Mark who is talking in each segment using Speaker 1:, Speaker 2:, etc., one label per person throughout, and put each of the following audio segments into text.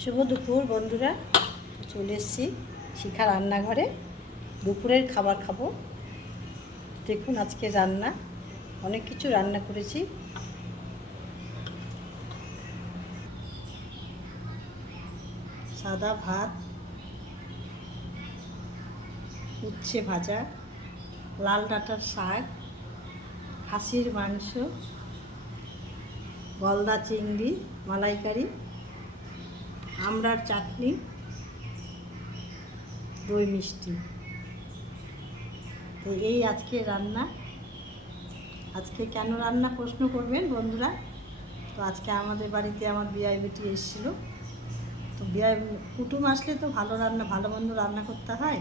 Speaker 1: শুভ দুপুর, বন্ধুরা। চলে এসেছি শিখা রান্নাঘরে। দুপুরের খাবার খাব। দেখুন আজকে রান্না। অনেক কিছু রান্না করেছি। সাদা ভাত, উচ্ছে ভাজা, লাল ডাঁটার শাক, খাসির মাংস, গলদা চিংড়ি, মালাইকারি। আমড়ার চাটনি, দই মিষ্টি। তো এই আজকে রান্না। আজকে কেন রান্না প্রশ্ন করবেন বন্ধুরা? তো আজকে আমাদের বাড়িতে আমার বিআই বেটি এসেছিল। তো বিআই, কুটুম আসলে তো ভালো রান্না, ভালো মন্দ রান্না করতে হয়।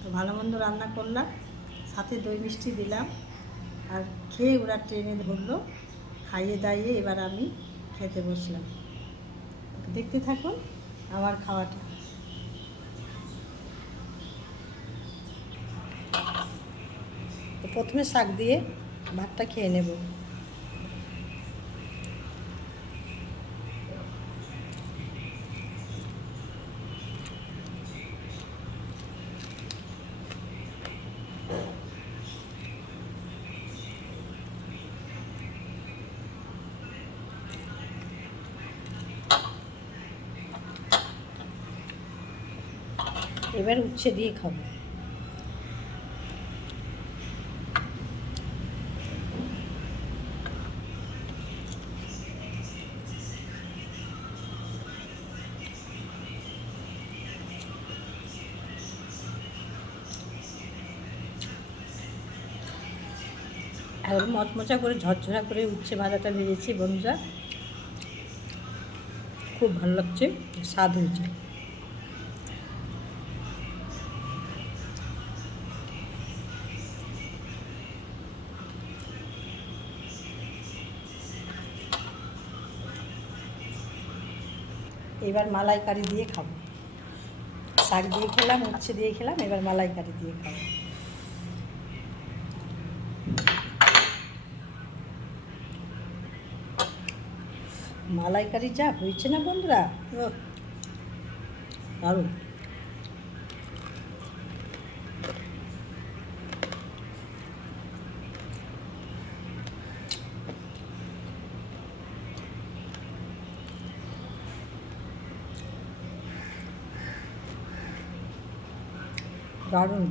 Speaker 1: তো ভালো মন্দ রান্না করলাম, সাথে দই মিষ্টি দিলাম। আর খেয়ে ওরা ট্রেনে ধরলো, খাইয়ে দাইয়ে এবার আমি খেতে বসলাম। দেখতে থাকুন আমার খাওয়াটা। প্রথমে শাক দিয়ে ভাতটা খেয়ে নেব। এবার উচ্ছে দিয়ে খাব। আর মচমচা করে, ঝরঝরা করে উচ্ছে ভাজাটা ভেজেছি বন্ধুরা। খুব ভালো লাগছে, স্বাদ হয়েছে। এবার মালাইকারি দিয়ে খাব। শাক দিয়ে খেলাম, উচ্ছে দিয়ে খেলাম, এবার মালাইকারি দিয়ে খাব। মালাইকারি যা হয়েছে না বন্ধুরা? দারুণ। দারুণ।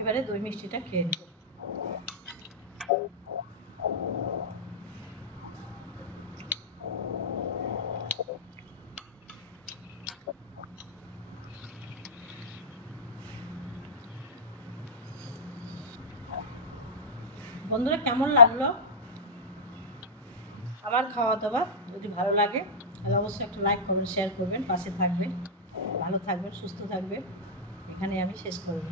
Speaker 1: এবারে দই মিষ্টিটা খেয়ে নেব। বন্ধুরা, কেমন লাগল? আমার খাওয়া দাওয়া, যদি ভালো লাগে, তাহলে অবশ্যই একটা লাইক করবেন শেয়ার করবেন, পাশে থাকবেন। ভালো থাকবেন, সুস্থ থাকবেন। এখানে আমি শেষ করব।